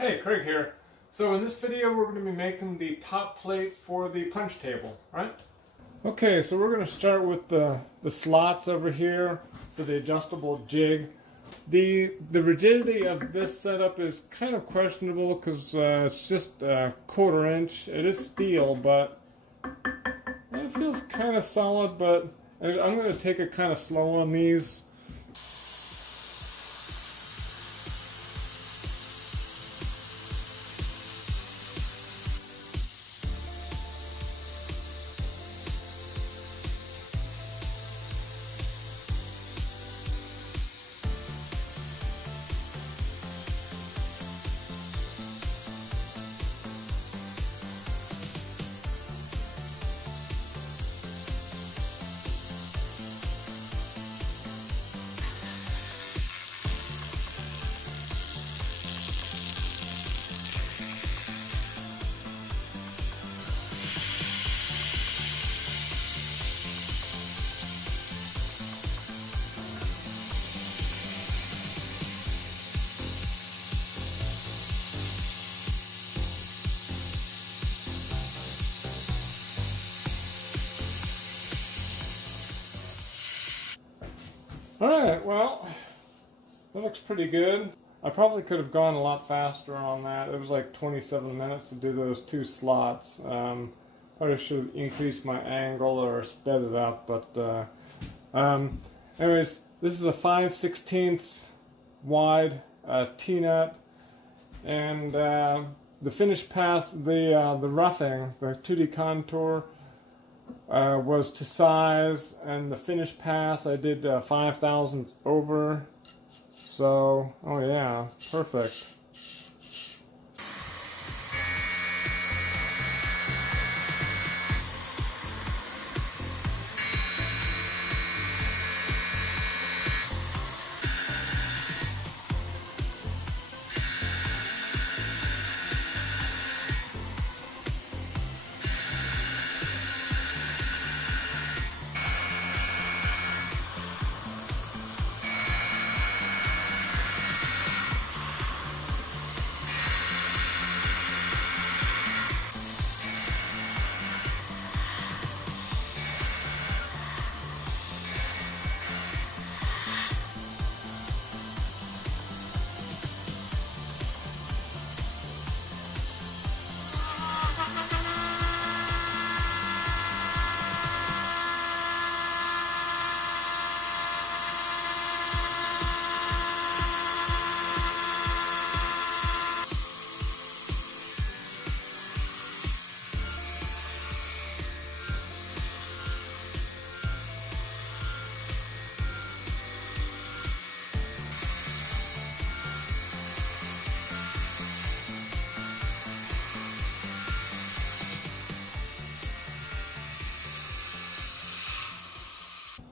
Hey, Craig here. So in this video we're going to be making the top plate for the punch table, right? Okay, so we're going to start with the slots over here for the adjustable jig. The rigidity of this setup is kind of questionable because it's just a 1/4 inch. It is steel, but it feels kind of solid, but I'm going to take it kind of slow on these. Alright, well, that looks pretty good. I probably could have gone a lot faster on that. It was like 27 minutes to do those 2 slots. Probably should have increased my angle or sped it up, but anyways, this is a 5/16 wide T-nut, and the finish pass, the roughing, the 2D contour, was to size, and the finish pass I did 5 thousandths over. So, oh yeah, perfect.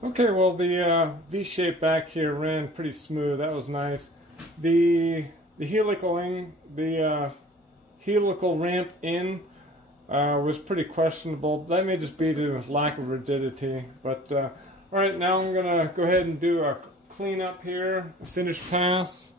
Okay, well, the V-shape back here ran pretty smooth. That was nice. The helical ramp in was pretty questionable. That may just be due to lack of rigidity. But all right, now I'm gonna go ahead and do a cleanup here, a finish pass.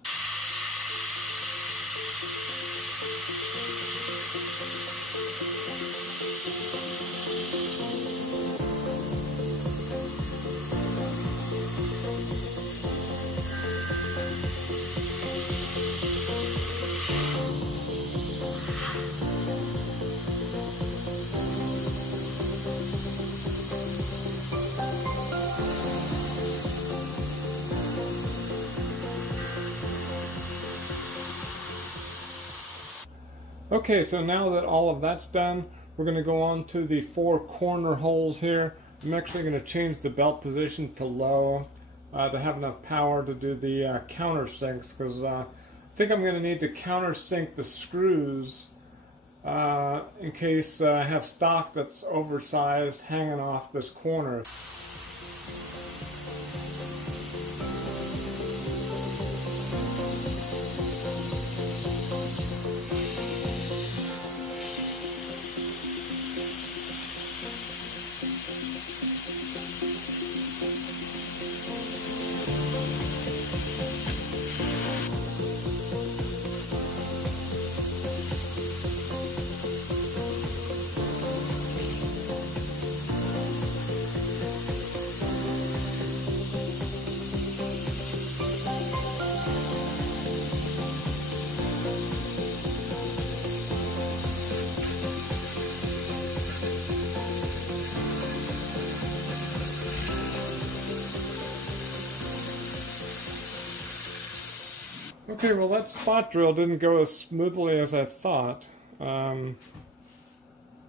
Okay, so now that all of that's done, we're going to go on to the 4 corner holes here. I'm actually going to change the belt position to low to have enough power to do the countersinks, because I think I'm going to need to countersink the screws in case I have stock that's oversized hanging off this corner. Okay, well that spot drill didn't go as smoothly as I thought. In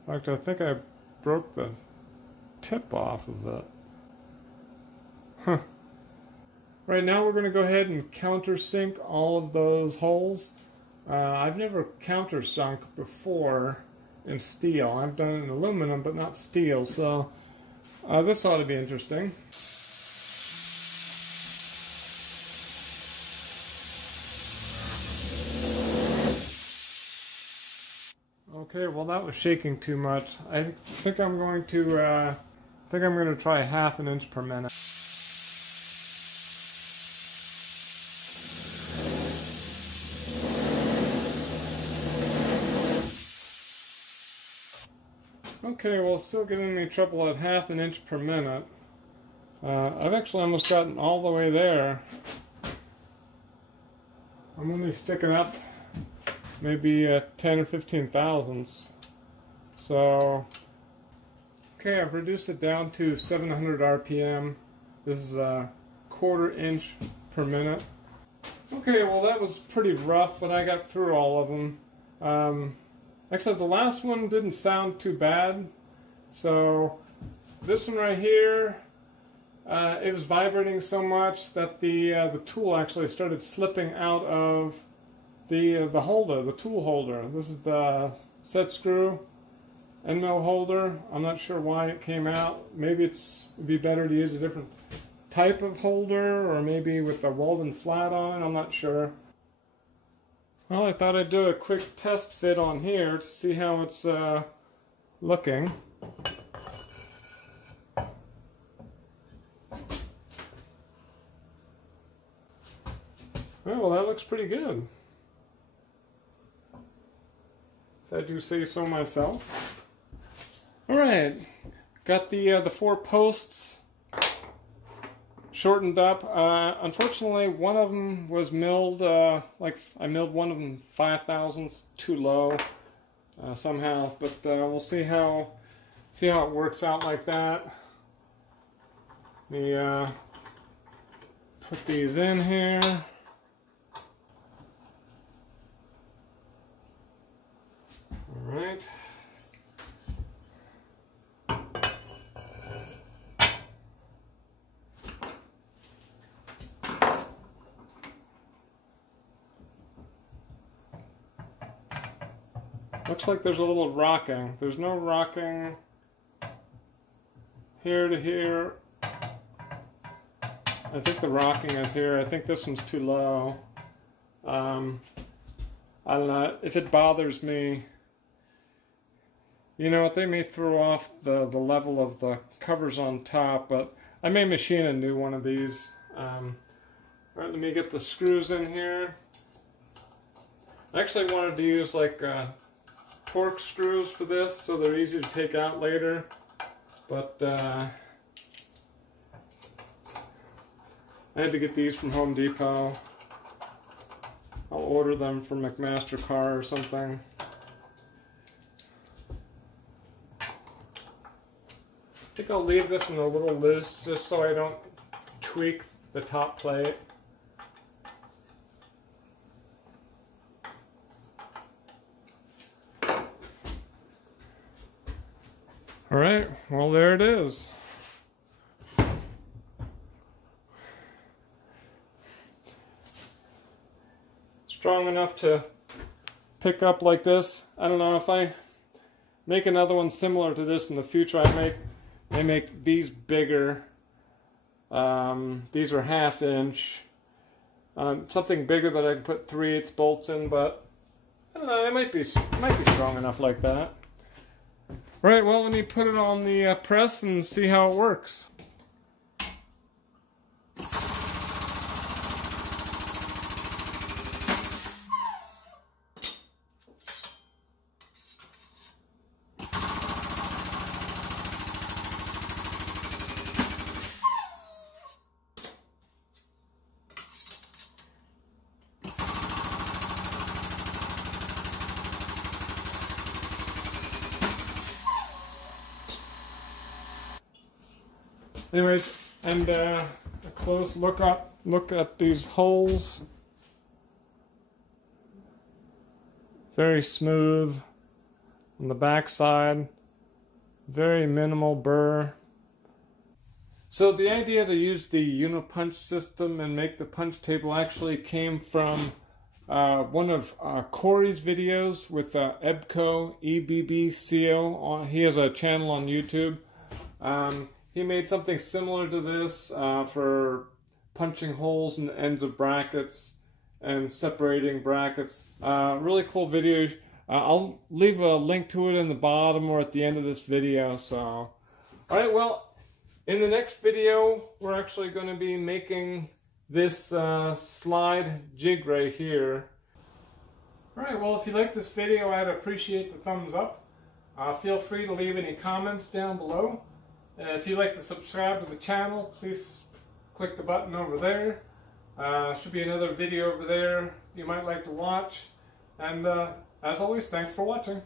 fact, I think I broke the tip off of it. Huh. Right now we're going to go ahead and countersink all of those holes. I've never countersunk before in steel. I've done it in aluminum, but not steel, so this ought to be interesting. Okay, well that was shaking too much. I think I'm going to try 1/2 inch per minute. Okay, well, still giving me trouble at 1/2 inch per minute. I've actually almost gotten all the way there. I'm only sticking up maybe 10 or 15 thousandths. So, okay, I've reduced it down to 700 RPM. This is a 1/4 inch per minute. Okay, well that was pretty rough, but I got through all of them. Actually, the last one didn't sound too bad. So, this one right here, it was vibrating so much that the tool actually started slipping out of the holder, the tool holder. This is the set screw end mill holder. I'm not sure why it came out. Maybe it'd be better to use a different type of holder, or maybe with the Walden flat on it. I'm not sure. Well, I thought I'd do a quick test fit on here to see how it's looking. Well, that looks pretty good, if I do say so myself. Alright, got the 4 posts shortened up. Unfortunately, one of them was milled, like I milled one of them 5 thousandths too low somehow, but we'll see how it works out like that. Put these in here. All right. Looks like there's a little rocking. There's no rocking here to here. I think the rocking is here. I think this one's too low. I don't know. If it bothers me, you know what, they may throw off the level of the covers on top, but I may machine a new one of these. Alright, let me get the screws in here. I actually wanted to use like torque screws for this, so they're easy to take out later, but I had to get these from Home Depot. I'll order them from McMaster-Carr or something. I think I'll leave this one a little loose just so I don't tweak the top plate. Alright, well there it is. Strong enough to pick up like this. I don't know, if I make another one similar to this in the future, I may make these bigger. These are 1/2 inch. Something bigger that I can put 3/8 bolts in, but I don't know, it might be strong enough like that. Right, well, let me put it on the press and see how it works. Anyways, and a close look at these holes. very smooth on the back side, very minimal burr. So the idea to use the unipunch system and make the punch table actually came from one of Corey's videos with Ebco, EBBCO. He has a channel on YouTube. He made something similar to this for punching holes in the ends of brackets and separating brackets. Really cool video. I'll leave a link to it in the bottom or at the end of this video. So, alright, well, in the next video, we're actually going to be making this slide jig right here. Alright, well, if you like this video, I'd appreciate the thumbs up. Feel free to leave any comments down below. If you'd like to subscribe to the channel, please click the button over there. Should be another video over there you might like to watch. And as always, thanks for watching.